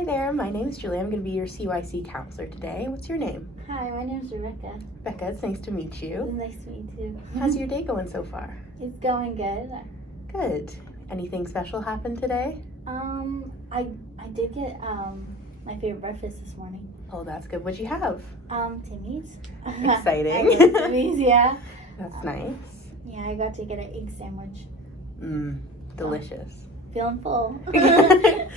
Hi there, my name is Julie. I'm going to be your CYC counselor today. What's your name? Hi, my name's Rebecca. Becca, it's nice to meet you. Nice to meet you. How's your day going so far? It's going good. Good. Anything special happened today? I did get my favorite breakfast this morning. Oh, that's good. What'd you have? Timmy's. Exciting. I love Timmy's, yeah. That's nice. Yeah, I got to get an egg sandwich. Delicious. Feeling full. Good.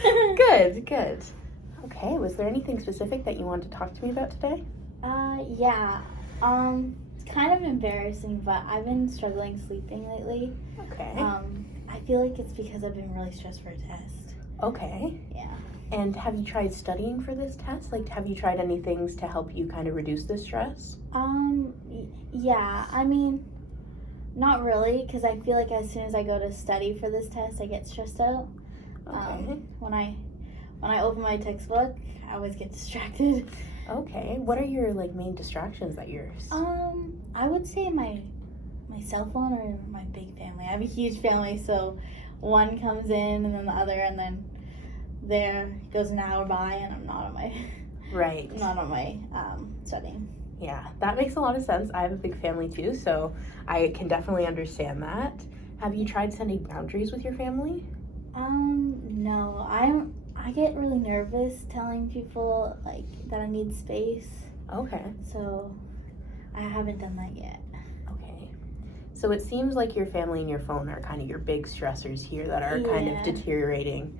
Okay, was there anything specific that you wanted to talk to me about today? Yeah. It's kind of embarrassing, but I've been struggling sleeping lately. Okay. I feel like it's because I've been really stressed for a test. Okay. Yeah. And have you tried studying for this test? Like, have you tried any things to help you kind of reduce the stress? Yeah. I mean, not really, because I feel like as soon as I go to study for this test, I get stressed out. Okay. When I open my textbook, I always get distracted. Okay. What are your main distractions that you're? I would say my cell phone or my big family. I have a huge family, so one comes in and then the other, and then there goes an hour by, and I'm not on my Right. I'm not on my studying. Yeah, that makes a lot of sense. I have a big family too, so I can definitely understand that. Have you tried setting boundaries with your family? No. I get really nervous telling people that I need space. Okay. So I haven't done that yet. Okay. So it seems like your family and your phone are kind of your big stressors here that are kind of deteriorating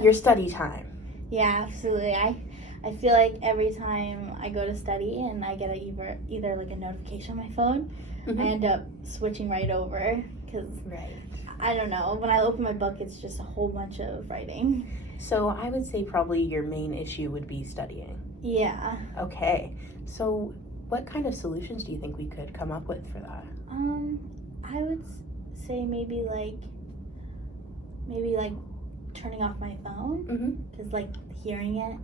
your study time. Yeah, absolutely. I feel like every time I go to study and I get either a notification on my phone, I end up switching right over because I don't know. When I open my book, it's just a whole bunch of writing. So I would say probably your main issue would be studying. Yeah. Okay. So what kind of solutions do you think we could come up with for that? I would say maybe turning off my phone because hearing it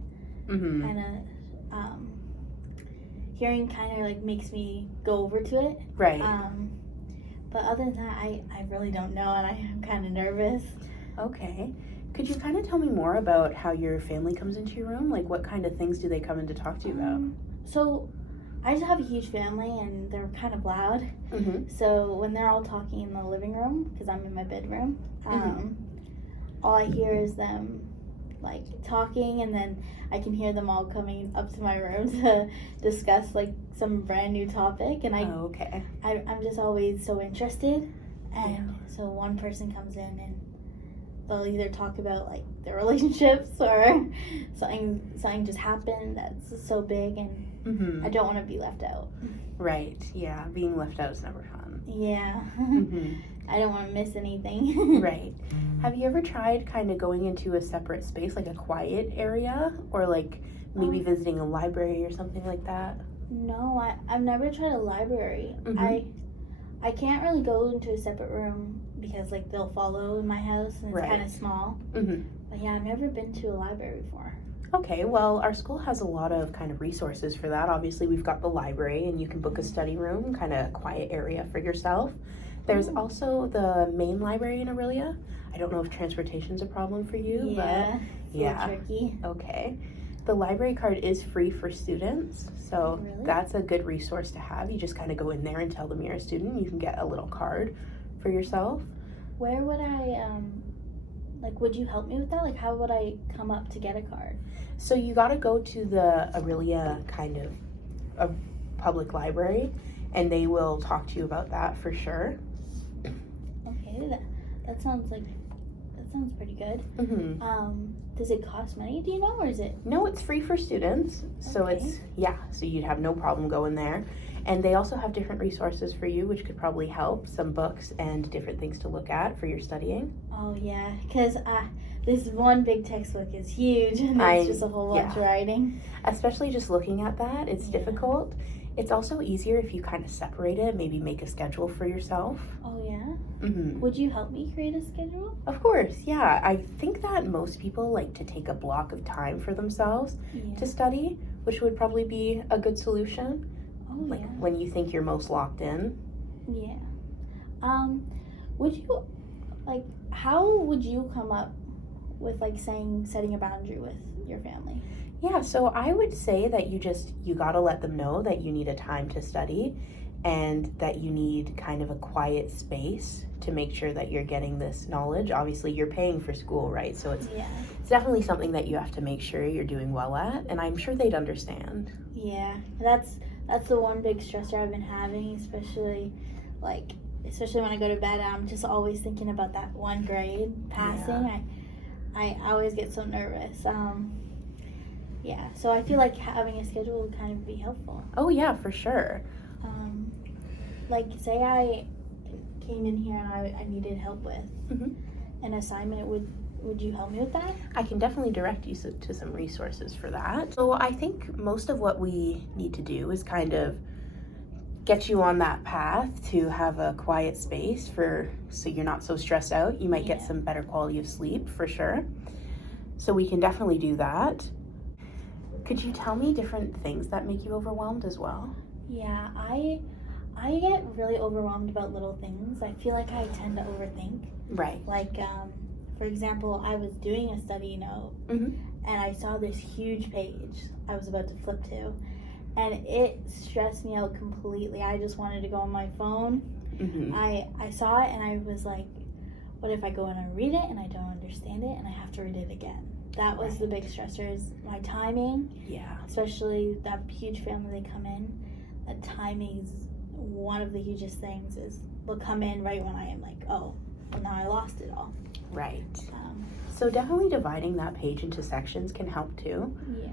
kind of makes me go over to it. Right. But other than that, I really don't know, and I'm kind of nervous. Okay. Could you kind of tell me more about how your family comes into your room? Like, what kind of things do they come in to talk to you about? So, I just have a huge family, and they're kind of loud. So, when they're all talking in the living room, because I'm in my bedroom, all I hear is them, talking, and then I can hear them all coming up to my room to discuss, some brand new topic, and I'm just always so interested, and so one person comes in, and they'll either talk about their relationships or something just happened that's so big, and I don't want to be left out. Right. Yeah. Being left out is never fun. Yeah. I don't want to miss anything. Right. Have you ever tried kind of going into a separate space, like a quiet area, or maybe visiting a library or something like that? No, I've never tried a library. I can't really go into a separate room because they'll follow in my house and it's kind of small. But yeah, I've never been to a library before. Okay, well, our school has a lot of kind of resources for that. Obviously, we've got the library, and you can book a study room, kind of a quiet area for yourself. There's also the main library in Orillia. I don't know if transportation's a problem for you, but yeah, tricky. Okay. The library card is free for students, so Really? That's a good resource to have. You just kind of go in there and tell them you're a student. You can get a little card for yourself. Where would I, would you help me with that? How would I come up to get a card? So you got to go to the Orillia kind of a public library, and they will talk to you about that for sure. Okay, that sounds pretty good. Does it cost money? Do you know, or is it? No, it's free for students. So so you'd have no problem going there. And they also have different resources for you, which could probably help, some books and different things to look at for your studying. Oh yeah, because this one big textbook is huge, and it's just a whole bunch of writing. Especially just looking at that, it's difficult. It's also easier if you kind of separate it, maybe make a schedule for yourself. Oh yeah? Would you help me create a schedule? Of course, yeah. I think that most people like to take a block of time for themselves to study, which would probably be a good solution. Oh when you think you're most locked in. Yeah. Would you, how would you come up with like setting a boundary with your family? Yeah, so I would say that you got to let them know that you need a time to study and that you need kind of a quiet space to make sure that you're getting this knowledge. Obviously, you're paying for school, right? So it's definitely something that you have to make sure you're doing well at, and I'm sure they'd understand. Yeah, that's the one big stressor I've been having, especially when I go to bed. I'm just always thinking about that one grade passing. Yeah. I always get so nervous. Yeah, so I feel like having a schedule would kind of be helpful. Oh yeah, for sure. Like say I came in here and I needed help with an assignment, would you help me with that? I can definitely direct you to some resources for that. So I think most of what we need to do is kind of get you on that path to have a quiet space so you're not so stressed out. You might get some better quality of sleep for sure. So we can definitely do that. Could you tell me different things that make you overwhelmed as well? Yeah, I get really overwhelmed about little things. I feel like I tend to overthink. Right. Like, for example, I was doing a study note and I saw this huge page I was about to flip to, and it stressed me out completely. I just wanted to go on my phone. I saw it and I was like, what if I go and I read it and I don't understand it and I have to read it again? That was the big stressor, is my timing. Yeah. Especially that huge family they come in. That timing is one of the hugest things. Is they'll come in right when I am like, oh, well, now I lost it all. Right. So definitely dividing that page into sections can help too. Yeah.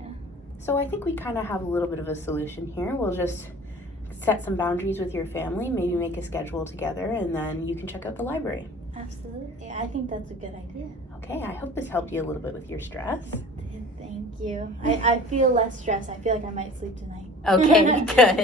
So I think we kind of have a little bit of a solution here. We'll just set some boundaries with your family, maybe make a schedule together, and then you can check out the library. Absolutely. I think that's a good idea. Okay, I hope this helped you a little bit with your stress. Thank you. I feel less stressed. I feel like I might sleep tonight. Okay, good.